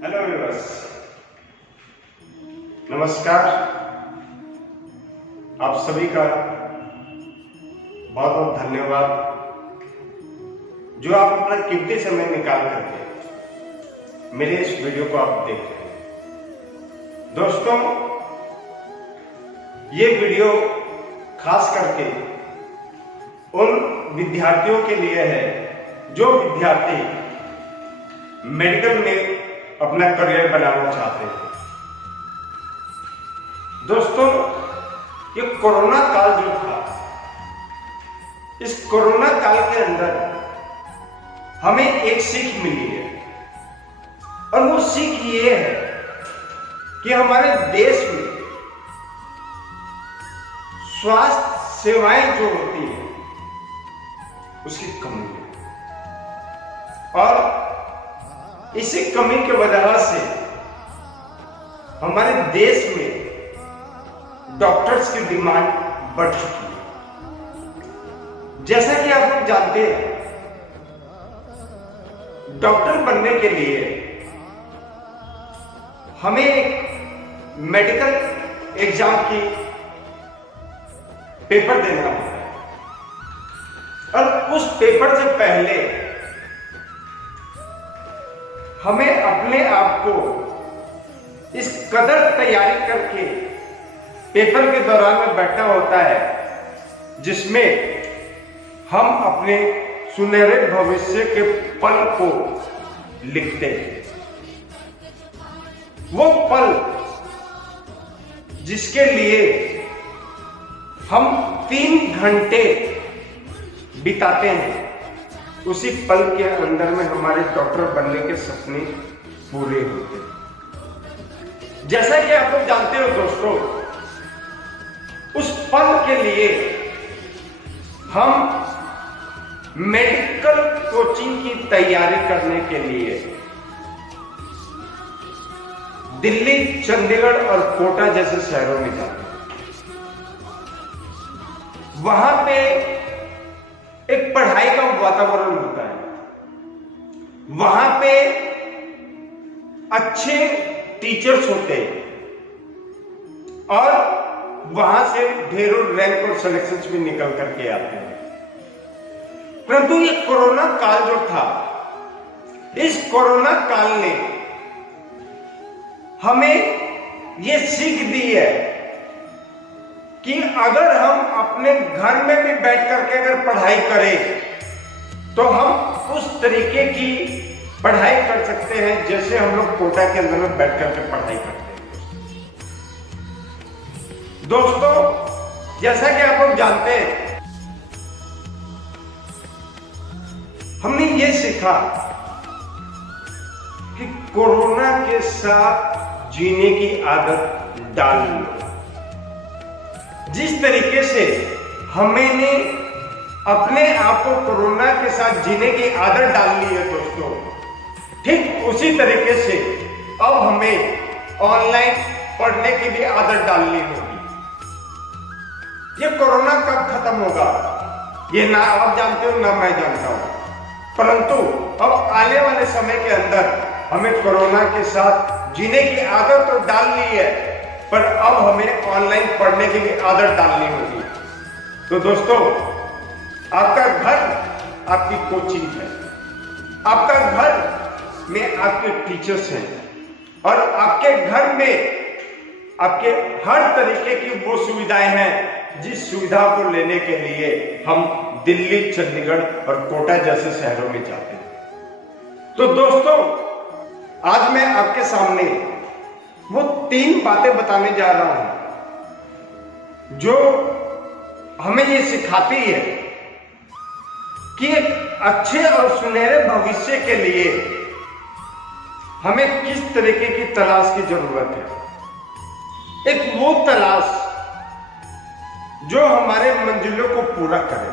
Hello viewers, नमस्कार। आप सभी का बहुत बहुत धन्यवाद जो आप अपना कीमती समय निकाल करके मेरे इस वीडियो को आप देख रहे हैं। दोस्तों, ये वीडियो खास करके उन विद्यार्थियों के लिए है जो विद्यार्थी मेडिकल में अपना करियर बनाना चाहते हैं। दोस्तों, ये कोरोना काल जो था, इस कोरोना काल के अंदर हमें एक सीख मिली है और वो सीख ये है कि हमारे देश में स्वास्थ्य सेवाएं जो होती हैं उसकी कमी है और इसी कमी की वजह से हमारे देश में डॉक्टर्स की डिमांड बढ़ चुकी है। जैसा कि आप लोग जानते हैं, डॉक्टर बनने के लिए हमें एक मेडिकल एग्जाम की पेपर देना होता है और उस पेपर से पहले हमें अपने आप को इस कदर तैयारी करके पेपर के दौरान में बैठना होता है जिसमें हम अपने सुनहरे भविष्य के पल को लिखते हैं। वो पल जिसके लिए हम 3 घंटे बिताते हैं, उसी पल के अंदर में हमारे डॉक्टर बनने के सपने पूरे होते हैं। जैसा कि आप लोग जानते हो दोस्तों, उस पल के लिए हम मेडिकल कोचिंग की तैयारी करने के लिए दिल्ली, चंडीगढ़ और कोटा जैसे शहरों में जाते हैं। वहां पे एक पढ़ाई का वातावरण होता है, वहां पे अच्छे टीचर्स होते हैं और वहां से ढेरों रैंक और सिलेक्शंस भी निकल करके आते हैं। परंतु ये कोरोना काल जो था, इस कोरोना काल ने हमें ये सीख दी है कि अगर हम अपने घर में भी बैठ करके अगर पढ़ाई करें तो हम उस तरीके की पढ़ाई कर सकते हैं जैसे हम लोग कोटा के अंदर में बैठ करके पढ़ाई करते हैं। दोस्तों, जैसा कि आप लोग जानते हैं, हमने ये सीखा कि कोरोना के साथ जीने की आदत डाल लो। जिस तरीके से हमने अपने आप को कोरोना के साथ जीने की आदत डाल ली है दोस्तों, ठीक उसी तरीके से अब हमें ऑनलाइन पढ़ने की भी आदत डालनी होगी। ये कोरोना कब खत्म होगा ये ना आप जानते हो ना मैं जानता हूं, परंतु अब आने वाले समय के अंदर हमें कोरोना के साथ जीने की आदत तो डाल ली है, पर अब हमें ऑनलाइन पढ़ने की भी आदत डालनी होगी। तो दोस्तों, आपका घर आपकी कोचिंग है, आपका घर में आपके टीचर्स हैं और आपके घर में आपके हर तरीके की वो सुविधाएं हैं जिस सुविधा को लेने के लिए हम दिल्ली, चंडीगढ़ और कोटा जैसे शहरों में जाते हैं। तो दोस्तों, आज मैं आपके सामने वो 3 बातें बताने जा रहा हूं जो हमें ये सिखाती है कि एक अच्छे और सुनहरे भविष्य के लिए हमें किस तरीके की तलाश की जरूरत है। एक वो तलाश जो हमारे मंजिलों को पूरा करे,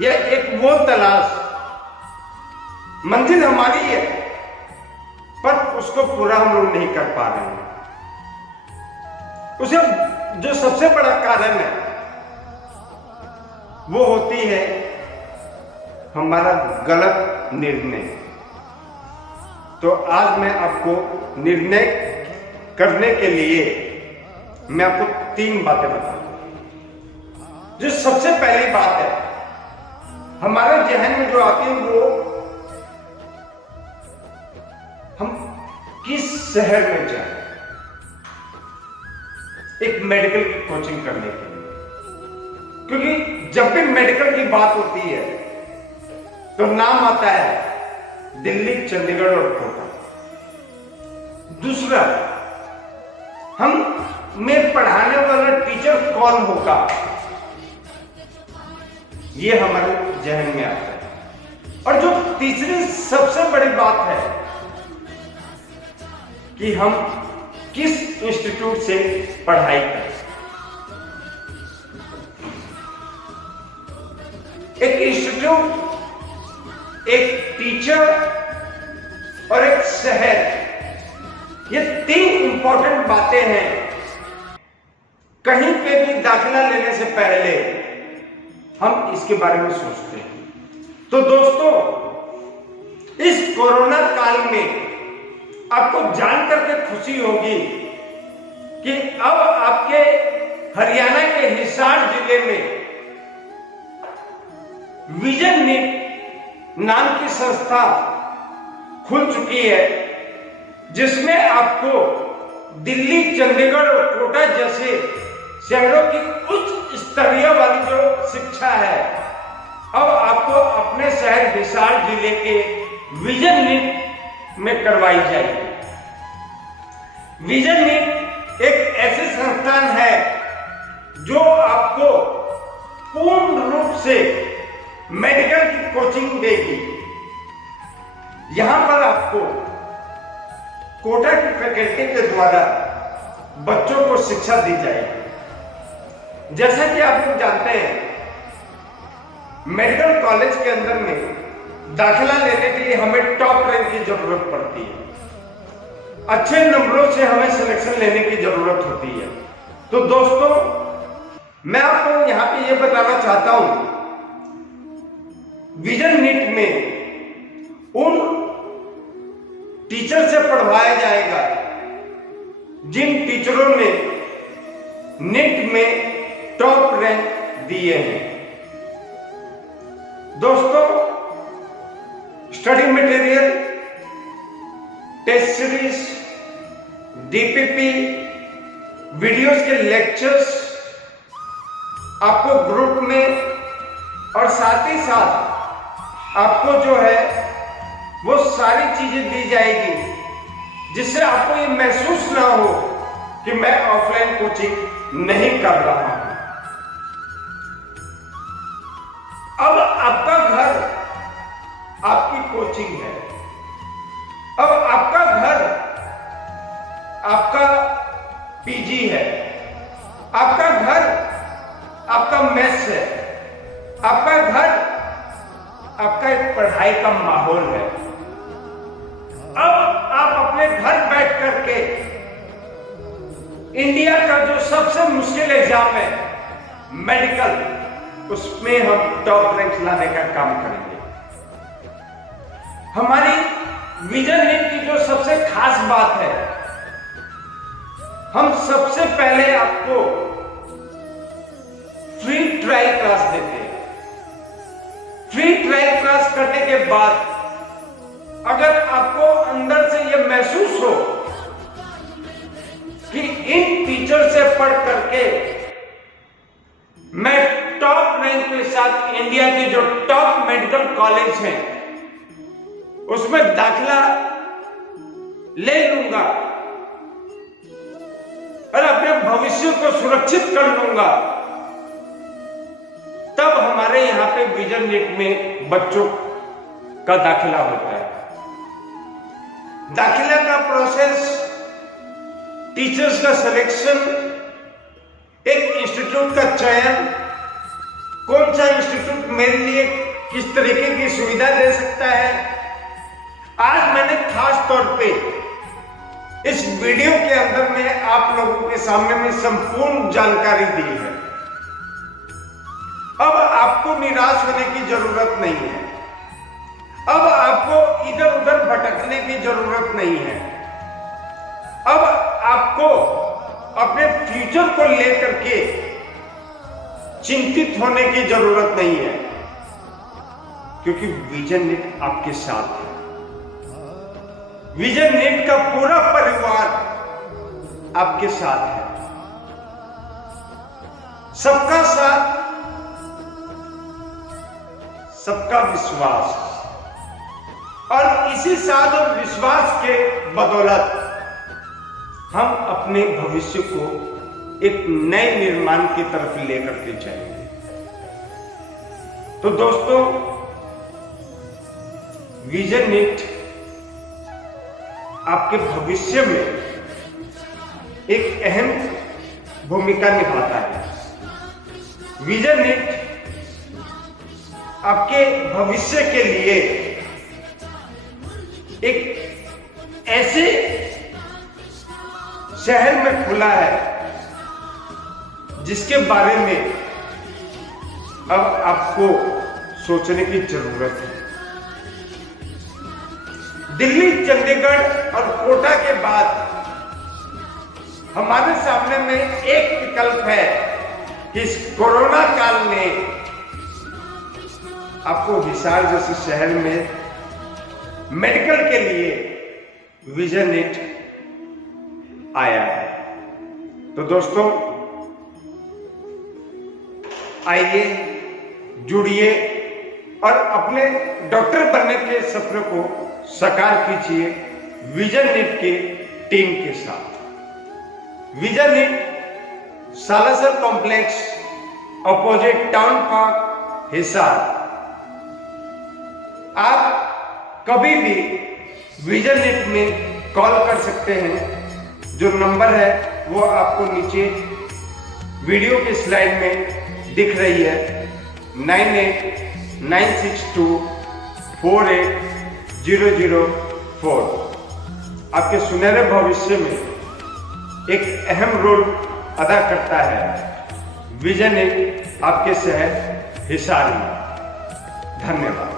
या एक वो तलाश, मंजिल हमारी है पर उसको पूरा हम लोग नहीं कर पा रहे हैं। उसे जो सबसे बड़ा कारण है वो होती है हमारा गलत निर्णय। तो आज मैं आपको निर्णय करने के लिए मैं आपको 3 बातें बताऊंगा। जो सबसे पहली बात है, हमारे जहन में जो आती है वो हम किस शहर में जाएं एक मेडिकल की कोचिंग करने के लिए। क्योंकि जब भी मेडिकल की बात होती है तो नाम आता है दिल्ली, चंडीगढ़ और कोटा। दूसरा, हम में पढ़ाने वाला टीचर कौन होगा, ये हमारे जहन में आता है। और जो तीसरी सबसे बड़ी बात है कि हम किस इंस्टीट्यूट से पढ़ाई करें। एक इंस्टीट्यूट, एक टीचर और एक शहर, ये 3 इंपॉर्टेंट बातें हैं। कहीं पे भी दाखिला लेने से पहले हम इसके बारे में सोचते हैं। तो दोस्तों, इस कोरोना काल में आपको जानकर के खुशी होगी कि अब आपके हरियाणा के हिसार जिले में विजन नीट नाम की संस्था खुल चुकी है, जिसमें आपको दिल्ली, चंडीगढ़ और कोटा जैसे शहरों की उच्च स्तरीय वाली जो शिक्षा है, अब आपको अपने शहर हिसार जिले के विजन नीट में करवाई जाएगी। विजन नीट एक ऐसी संस्थान है जो आपको पूर्ण रूप से मेडिकल की कोचिंग देगी। यहां पर आपको कोटा की फैकल्टी के द्वारा बच्चों को शिक्षा दी जाएगी। जैसा कि आप लोग जानते हैं, मेडिकल कॉलेज के अंदर में दाखिला लेने के लिए हमें टॉप रैंक की जरूरत पड़ती है। अच्छे नंबरों से हमें सिलेक्शन लेने की जरूरत होती है। तो दोस्तों, मैं आपको यहां पे ये बताना चाहता हूं, विजन नीट में उन टीचर से पढ़वाया जाएगा जिन टीचरों ने नीट में टॉप रैंक दिए हैं। दोस्तों, study material, test series, DPP, videos के लेक्चर्स आपको ग्रुप में, और साथ ही साथ आपको जो है वो सारी चीजें दी जाएगी जिससे आपको ये महसूस ना हो कि मैं ऑफलाइन कोचिंग नहीं कर रहा हूं। अब आपका घर आपकी कोचिंग है। अब आपका घर आपका पीजी है। आपका घर आपका मेस है। आपका घर आपका एक पढ़ाई का माहौल है। अब आप अपने घर बैठ करके इंडिया का जो सबसे मुश्किल एग्जाम है मेडिकल, उसमें हम टॉप रैंक लाने का काम करेंगे। हमारी विजन नीट की जो सबसे खास बात है, हम सबसे पहले आपको फ्री ट्रायल क्लास देते हैं। फ्री ट्रायल क्लास करने के बाद अगर आपको अंदर से यह महसूस हो कि इन टीचर से पढ़ करके मैं टॉप रैंक के साथ इंडिया के जो टॉप मेडिकल कॉलेज हैं उसमें दाखिला ले लूंगा और अपने भविष्य को सुरक्षित कर लूंगा, तब हमारे यहां पे विजन नीट में बच्चों का दाखिला होता है। दाखिला का प्रोसेस, टीचर्स का सिलेक्शन, एक इंस्टीट्यूट का चयन, कौन सा इंस्टीट्यूट मेरे लिए किस तरीके की सुविधा दे सकता है, आज मैंने खास तौर पे इस वीडियो के अंदर में आप लोगों के सामने में संपूर्ण जानकारी दी है। अब आपको निराश होने की जरूरत नहीं है। अब आपको इधर उधर भटकने की जरूरत नहीं है। अब आपको अपने फ्यूचर को लेकर के चिंतित होने की जरूरत नहीं है, क्योंकि विजन नेट आपके साथ है। विजन नेट का पूरा परिवार आपके साथ है। सबका साथ, सबका विश्वास, और इसी साथ और विश्वास के बदौलत हम अपने भविष्य को एक नए निर्माण की तरफ लेकर के जाएंगे। तो दोस्तों, विजन नेट आपके भविष्य में एक अहम भूमिका निभाता है। विजन नेट आपके भविष्य के लिए एक ऐसे शहर में खुला है जिसके बारे में अब आपको सोचने की जरूरत है। दिल्ली, चंडीगढ़ और कोटा के बाद हमारे सामने में एक विकल्प है कि इस कोरोना काल में आपको हिसार जैसे शहर में मेडिकल के लिए विजन नेट आया है। तो दोस्तों, आइए, जुड़िए और अपने डॉक्टर बनने के सपने को साकार कीजिए विजन नेट के टीम के साथ। Vision net Salasar complex, opposite town park, Hisar. आप कभी भी विजन नेट में कॉल कर सकते हैं। जो नंबर है वो आपको नीचे वीडियो के स्लाइड में दिख रही है, 9896248004। आपके सुनहरे भविष्य में एक अहम रोल अदा करता है विजन नेट आपके शहर हिसार में। धन्यवाद।